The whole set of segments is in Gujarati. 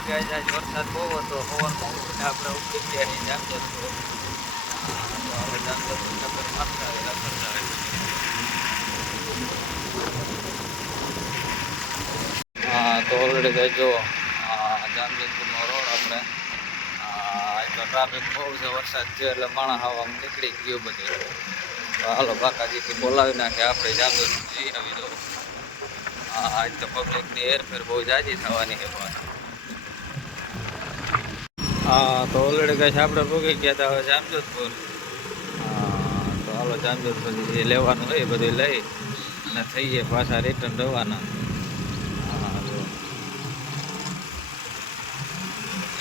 ઓલરેડી ગાય જાય વરસાદ બહુ હતો પવનમાં ઉઠીને આપણે ઉઠી ગયા અહીં જામજોધપુર. તો આપણે જામજોધપુર ચક્કર મારતા આવેલા કરતા તો ઓલરેડી ગાય જો જામજોધપુરનો રોડ આપણે તો ટ્રાફિક બહુ છે વરસાદ છે એટલે માણસ હવામાં નીકળી ગયું બધું. તો હાલો બાકાજીથી બોલાવી નાખે આપણે જામજોધપુર જઈ આવી દો. આજ તો પબ્લિકની હેરફેર બહુ જાજી થવાની છે. તો ઓલરેડી કઈ આપણે ભૂગી ગયા હતા હવે જામજોધપુર. તો હાલો જામજોધપુર જે લેવાનું હોય એ બધું લઈ અને થઈએ પાછા રિટર્ન રવાના.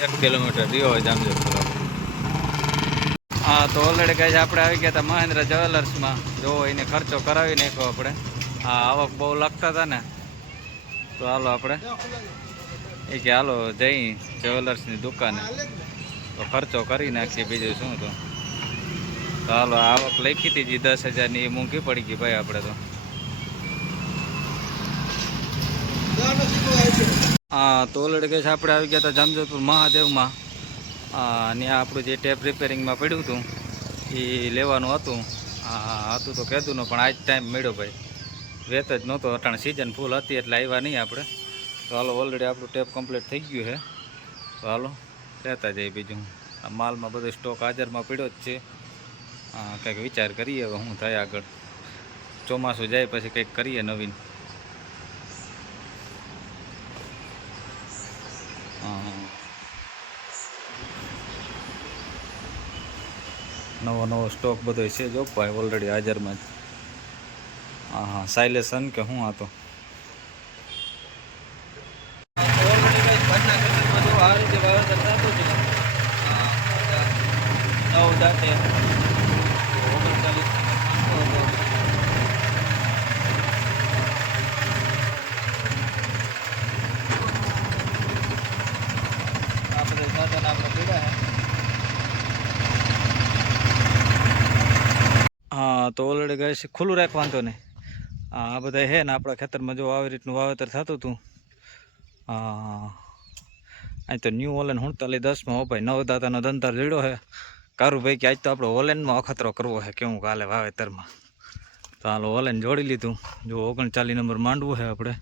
1 કિલોમીટર રહ્યો હોય જામજોધપુર. તો ઓલરેડી કઈ આપણે આવી ગયા હતા મહેન્દ્ર જ્વેલર્સમાં. જો એને ખર્ચો કરાવી નાખ્યો આપણે. આવક બહુ લાગતા હતા ને તો હાલો આપણે કે હાલો જઈ જ્વેલર્સની દુકાને તો ખર્ચો કરી નાખીએ બીજું શું. તો હાલો આવક લખી હતી 10,000ની એ મૂંઘી પડી ગઈ ભાઈ આપણે તો. તો ઓલરેડી કઈ આપણે આવી ગયા હતા જામજોધપુર મહાદેવમાં. ત્યાં આપણું જે ટેપ રિપેરિંગમાં પડ્યું હતું એ લેવાનું હતું. હતું તો કહેતું ન પણ આજ ટાઈમ મળ્યો ભાઈ. વેત જ નહોતો અટાણે સિઝન ફૂલ હતી એટલે આવ્યા નહીં આપણે. તો હાલો ઓલરેડી આપણું ટેપ કમ્પ્લીટ થઈ ગયું છે. તો હાલો રહેતા જઈએ બીજું. આ માલમાં બધો સ્ટોક હાજરમાં પડ્યો જ છે. કંઈક વિચાર કરીએ હવે શું થાય આગળ. ચોમાસું જાય પછી કંઈક કરીએ નવીન. નવો સ્ટોક બધો છે જો ભાઈ ઓલરેડી હાજરમાં જ. સાયલેશન કે શું આ તો આ રીતે વાવેતર થતું છે. 9 દાંતે 39 આપણે સાધન આપણે પીડા હે. તો ઓલરેડી ગઈ છે ખુલ્લું રાખવાનું તો નહીં. આ બધા છે ને આપણા ખેતરમાં જો આવી રીતનું વાવેતર થતું હતું. અહીં તો ન્યૂ ઓલેન્ડ 4910માં હો ભાઈ 9 દાંતાનો ધંધાર જડ્યો છે કારુભાઈ કે આજ તો આપણે ઓલેન્ડમાં અખતરો કરવો છે કેવું કાલે વાવેતરમાં. તો હાલો ઓલેન્ડ જોડી લીધું. જો 39 નંબર માંડવું છે આપણે.